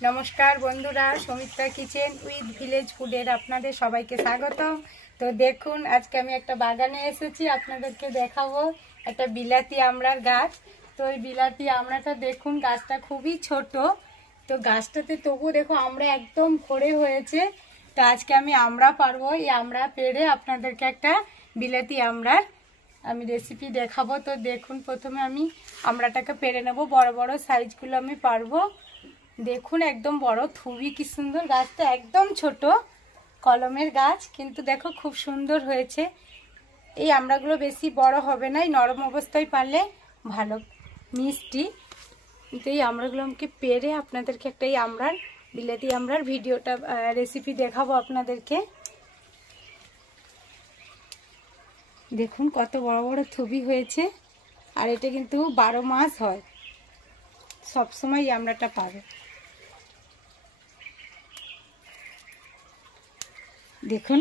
नमस्कार बंधुरा Sumitra kitchen with village ফুডের আপনাদের সবাইকে স্বাগতম। তো দেখুন আজকে আমি একটা বাগানে এসেছি, আপনাদেরকে দেখাবো একটা বিলাতি আমড়ার গাছ। তো এই বিলাতি আমড়াটা দেখুন, গাছটা খুবই ছোট, তো গাছটাতে তবু দেখো আমড়া একদম ভরে হয়েছে। তো আজকে আমি আমড়া পারবো, এই আমড়া পেড়ে আপনাদেরকে একটা বিলাতি আমড়ার আমি রেসিপি দেখাবো। তো দেখুন প্রথমে আমি আমড়াটাকে পেড়ে নেব, বড় বড় সাইজগুলো আমি পারবো। দেখুন একদম বড়, খুবই কি সুন্দর, গাছটা একদম ছোট কলমের গাছ, কিন্তু দেখো খুব সুন্দর হয়েছে। এই আমড়াগুলো বেশি বড় হবে না, এই নরম অবস্থায় পারলে ভালো, মিষ্টি। কিন্তু এই আমড়াগুলো আমাকে পেরে আপনাদেরকে একটা এই আমড়ার বিলাতি আমড়ার ভিডিওটা রেসিপি দেখাবো আপনাদেরকে। দেখুন কত বড় বড় থুবি হয়েছে, আর এটা কিন্তু 12 মাস হয়, সবসময় এই আমড়াটা পাবে। দেখুন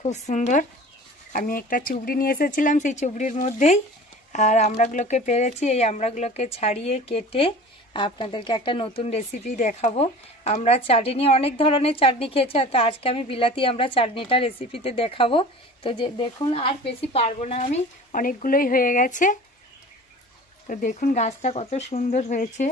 খুব সুন্দর, আমি একটা চুবড়ি নিয়ে এসেছিলাম, সেই চুবড়ির মধ্যেই আর আমড়াগুলোকে পেরেছি। এই আমড়াগুলোকে ছাড়িয়ে কেটে আপনাদেরকে একটা নতুন রেসিপি দেখাবো। আমরা চাটনি, অনেক ধরনের চাটনি খেয়েছি, তো আজকে আমি বিলাতি আমড়া চাটনিটা রেসিপিতে দেখাবো। তো যে দেখুন আর বেশি পারবো না আমি, অনেকগুলোই হয়ে গেছে। তো দেখুন গাছটা কত সুন্দর হয়েছে।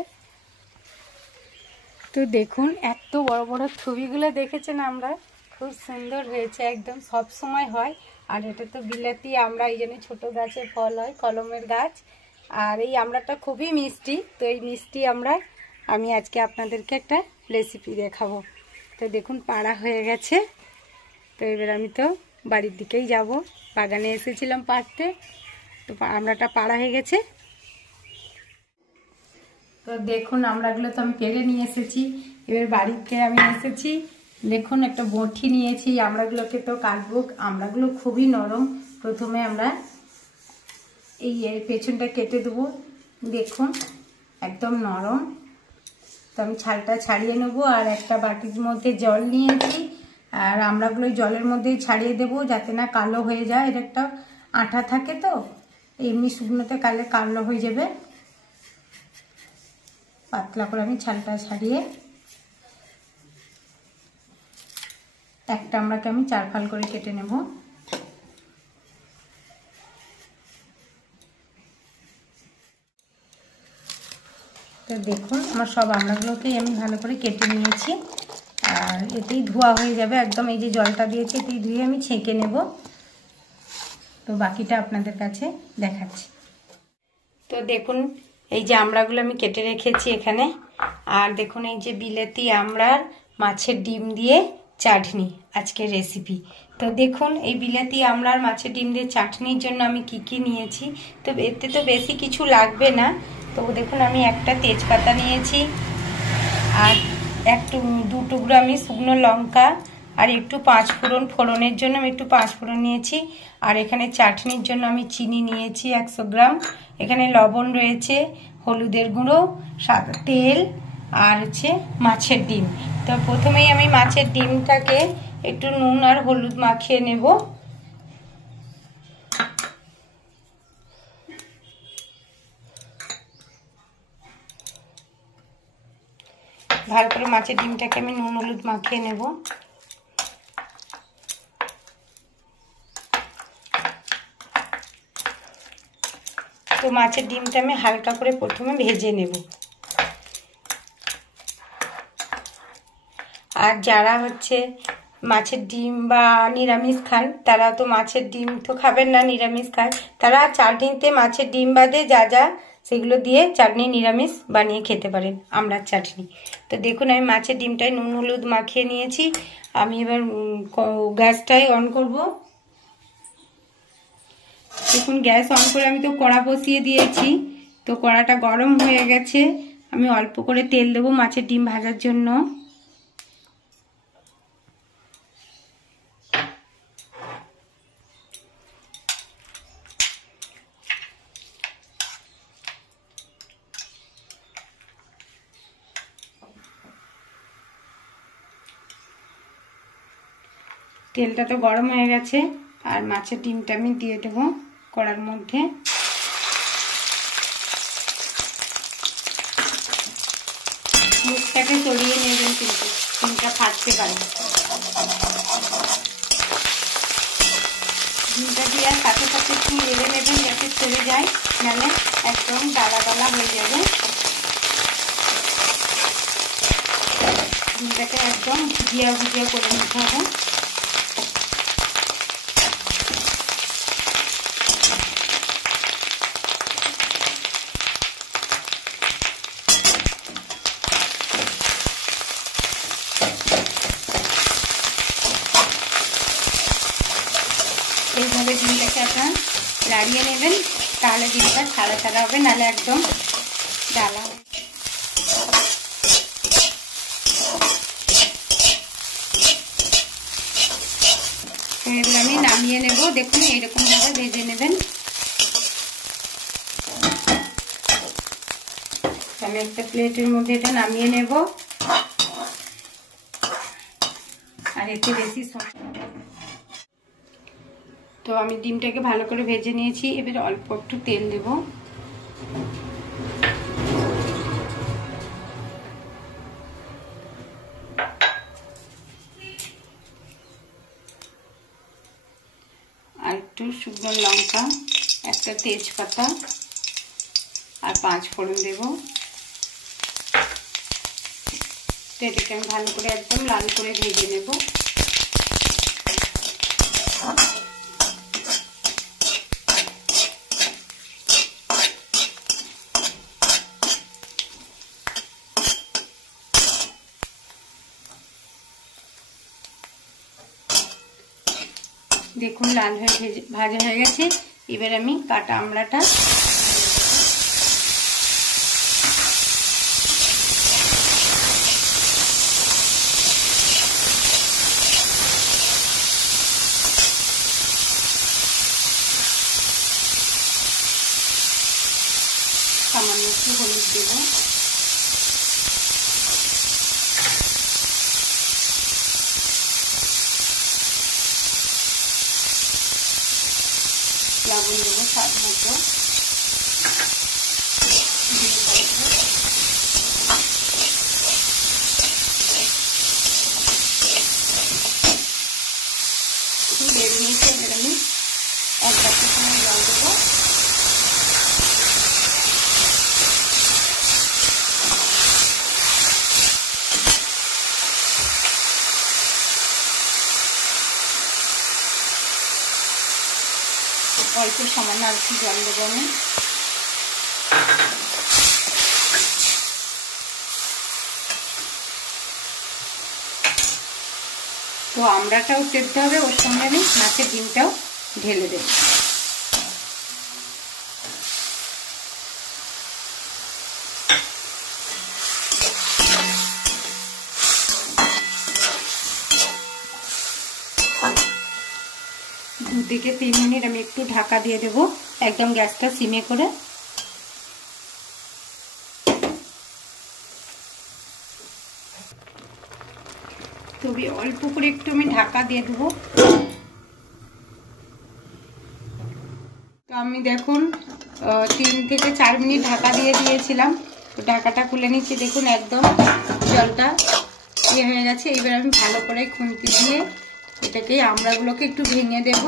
তো দেখুন এত বড় বড় থুবিগুলো দেখেছেন, আমরা খুব সুন্দর হয়েছে, একদম সব সময় হয়। আর এটা তো বিলাতি আমরা এই জন্য ছোট গাছে ফল হয়, কলমের গাছ। আর এই আমড়াটা খুবই মিষ্টি, তো এই মিষ্টি আমরা আমি আজকে আপনাদেরকে একটা রেসিপি দেখাবো। তো দেখুন পাড়া হয়ে গেছে, তো এবার আমি তো বাড়ির দিকেই যাব, বাগানে এসেছিলাম পাড়তে, তো আমড়াটা পাড়া হয়ে গেছে। তো দেখুন আমড়াগুলো তো আমি পেরে নিয়ে এসেছি, এবার বাড়িতে আমি এসেছি। দেখুন একটা বঁটি নিয়েছি, আমড়াগুলোকে তো কাটবো। আমড়াগুলো খুবই নরম, প্রথমে আমরা এই পেছনটা কেটে দেবো। দেখুন একদম নরম, তো আমি ছালটা ছাড়িয়ে নেবো। আর একটা বাটির মধ্যে জল নিয়েছি, আর আমড়াগুলো জলের মধ্যেই ছাড়িয়ে দেবো যাতে না কালো হয়ে যায়। এটা একটা আঠা থাকে, তো এমনি শুকনোতে কালো হয়ে যাবে। পাতলা করে আমি ছালটা ছাড়িয়ে একটা আমড়াকে আমি 4 ফাল করে কেটে নেব। তো দেখুন আমার সব আমড়াগুলোকেই আমি ভালো করে কেটে নিয়েছি, আর এতেই ধোয়া হয়ে যাবে একদম। এই যে জলটা দিয়েছি এতেই ধুয়ে আমি ছেঁকে নেব। তো বাকিটা আপনাদের কাছে দেখাচ্ছি। তো দেখুন এই যে আমড়াগুলো আমি কেটে রেখেছি এখানে, আর দেখুন এই যে বিলাতি আমড়ার মাছের ডিম দিয়ে চাটনি আজকের রেসিপি। তো দেখুন এই বিলাতি আমড়ার মাছের ডিম দিয়ে চাটনির জন্য আমি কি নিয়েছি। তো এতে তো বেশি কিছু লাগবে না। তো দেখুন আমি একটা তেজপাতা নিয়েছি, আর দু টুকরো আমি শুকনো লঙ্কা, আর একটু 5 ফোড়ন, ফোড়নের জন্য আমি একটু 5 ফোড়ন নিয়েছি। আর এখানে চাটনির জন্য আমি চিনি নিয়েছি 100 গ্রাম, এখানে লবণ রয়েছে, হলুদের গুঁড়ো, সাদা তেল, আর হচ্ছে মাছের ডিম। তো প্রথমেই আমি মাছের ডিমটাকে একটু নুন আর হলুদ মাখিয়ে নেব। ভালো করে মাছের ডিমটাকে আমি নুন হলুদ মাখিয়ে নেব। তো মাছের ডিমটা আমি হালকা করে প্রথমে ভেজে নেব। আর যারা হচ্ছে মাছের ডিম বা নিরামিষ খান, তারা তো মাছের ডিম তো খাবেন না, নিরামিষ খায়, তারা চাটনিতে মাছের ডিম বাদে যা যা সেগুলো দিয়ে চাটনি নিরামিষ বানিয়ে খেতে পারেন, আমড়ার চাটনি। তো দেখুন আমি মাছের ডিমটায় নুন হলুদ মাখিয়ে নিয়েছি। আমি এবার গ্যাসটাই অন করব। দেখুন গ্যাস অন করে আমি তো কড়া বসিয়ে দিয়েছি, তো কড়াটা গরম হয়ে গেছে। আমি অল্প করে তেল দেবো মাছের ডিম ভাজার জন্য। তেলটা তো গরম হয়ে গেছে, আর মাছের ডিমটা আমি দিয়ে দেবো কড়ার মধ্যে। মুখটাকে সরিয়ে নেবেন, কিন্তু ডিমটা ফাটতে পারে। ডিমটা দেওয়ার সাথে সাথে একটু নেড়ে নেবেন যাতে চলে যায়, নাহলে একদম দালা দালা হয়ে যাবে। ডিমটাকে একদম ভুজিয়া ভুজিয়া করে নিতে হবে। এইভাবে ডিমটাকে আপনার নাড়িয়ে নেবেন, তাহলে ডিমটা ছাড়া ছাড়া হবে, নাহলে একদম ডালা। এবার আমি নামিয়ে নেব। দেখুন এরকম ভাবে ভেজে নেবেন। আমি একটা প্লেটের মধ্যে এটা নামিয়ে নেব। আর এতে বেশি সময়, তো আমি ডিমটাকে ভালো করে ভেজে নিয়েছি। এবার অল্প একটু তেল দেব। আর একটু শুকনো লঙ্কা, একটা তেজপাতা আর 5 ফোড়ন দেব। তো এটাকে আমি ভালো করে একদম লাল করে ভেজে নেব। দেখুন লাল হয়ে ভাজা হয়ে গেছে। এবার আমি কাটা আমড়াটা সামান্য একটু হলুদ দেব। লবণ দেবো স্বাদ মতো। বেড়ে নিয়েছি। এবার আমি 1 বাটি সময় জল দেবো। অল্প সামান্য আর একটু জল দেবো আমি। তো আমড়াটাও সেদ্ধ হবে, ওর সঙ্গে আমি মাছের ডিমটাও ঢেলে দেব। দু থেকে 3 মিনিট আমি একটু ঢাকা দিয়ে দেবো, একদম গ্যাসটা সিমে করে। তবে অল্প করে একটু আমি ঢাকা দিয়ে দেবো। তো আমি দেখুন 3 থেকে 4 মিনিট ঢাকা দিয়ে দিয়েছিলাম। তো ঢাকাটা খুলে নিচ্ছি। দেখুন একদম জলটা ইয়ে হয়ে গেছে। এবার আমি ভালো করে খুন্তি দিয়ে এটাকে আমড়াগুলোকে একটু ভেঙে দেব।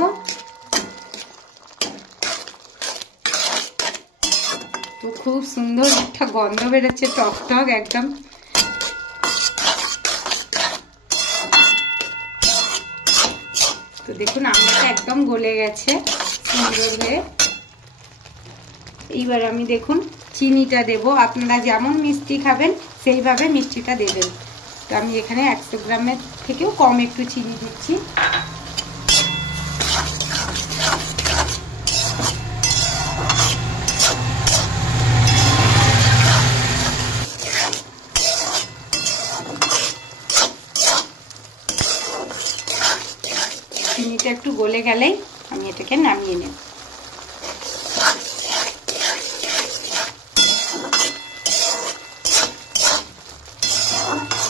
তো খুব সুন্দর একটা গন্ধ বেরোচ্ছে, টক টক একদম। তো দেখুন আমড়াটা একদম গলে গেছে সুন্দর হয়ে। এইবার আমি দেখুন চিনিটা দেব। আপনারা যেমন মিষ্টি খাবেন সেইভাবে মিষ্টিটা দেবেন। তো আমি এখানে 100 গ্রামের থেকেও কম একটু চিনি দিচ্ছি। চিনিটা একটু গলে গেলেই আমি এটাকে নামিয়ে নেব।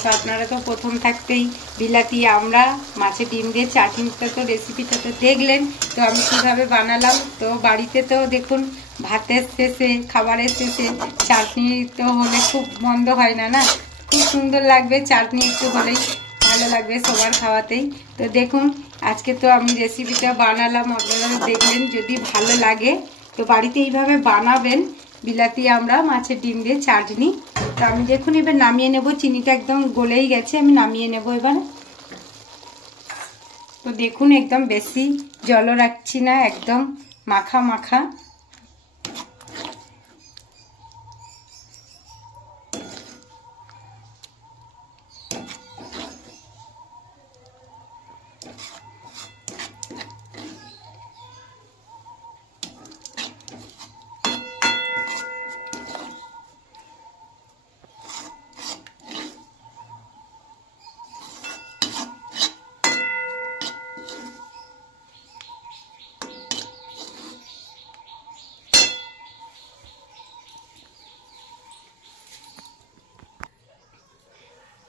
তো আপনারা তো প্রথম থাকতেই বিলাতি আমড়া মাছের ডিম দিয়ে চাটনিটা তো রেসিপিটা তো দেখলেন। তো আমি কিভাবে বানালাম। তো বাড়িতে তো দেখুন ভাতের শেষে খাবারের শেষে চাটনি তো হলে খুব মন্দ হয় না, না? খুব সুন্দর লাগবে। চাটনি একটু হলেই ভালো লাগবে সবার খাওয়াতেই। তো দেখুন আজকে তো আমি রেসিপিটা বানালাম, আপনারা দেখলেন। যদি ভালো লাগে তো বাড়িতে এইভাবে বানাবেন বিলাতি আমড়া মাছের ডিম দিয়ে চাটনি। তো আমি দেখুন এবার নামিয়ে নেব। চিনিটা একদম গলেই গেছে, আমি নামিয়ে নেব এবার। তো দেখুন একদম বেশি জলও রাখছি না, একদম মাখা মাখা।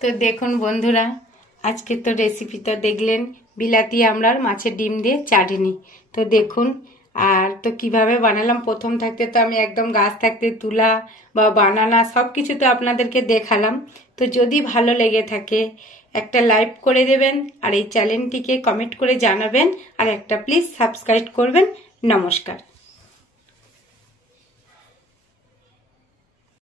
তো দেখুন বন্ধুরা, আজকে তো রেসিপিটা দেখলেন বিলাতি আমড়ার মাছের ডিম দিয়ে চাটনি। তো দেখুন আর তো কিভাবে বানালাম, প্রথম থাকতে তো আমি একদম গাছ থাকতে তুলা বা বানানা সব কিছু তো আপনাদেরকে দেখালাম। তো যদি ভালো লেগে থাকে একটা লাইক করে দেবেন, আর এই চ্যানেলটিকে কমেন্ট করে জানাবেন, আর একটা প্লিজ সাবস্ক্রাইব করবেন। নমস্কার।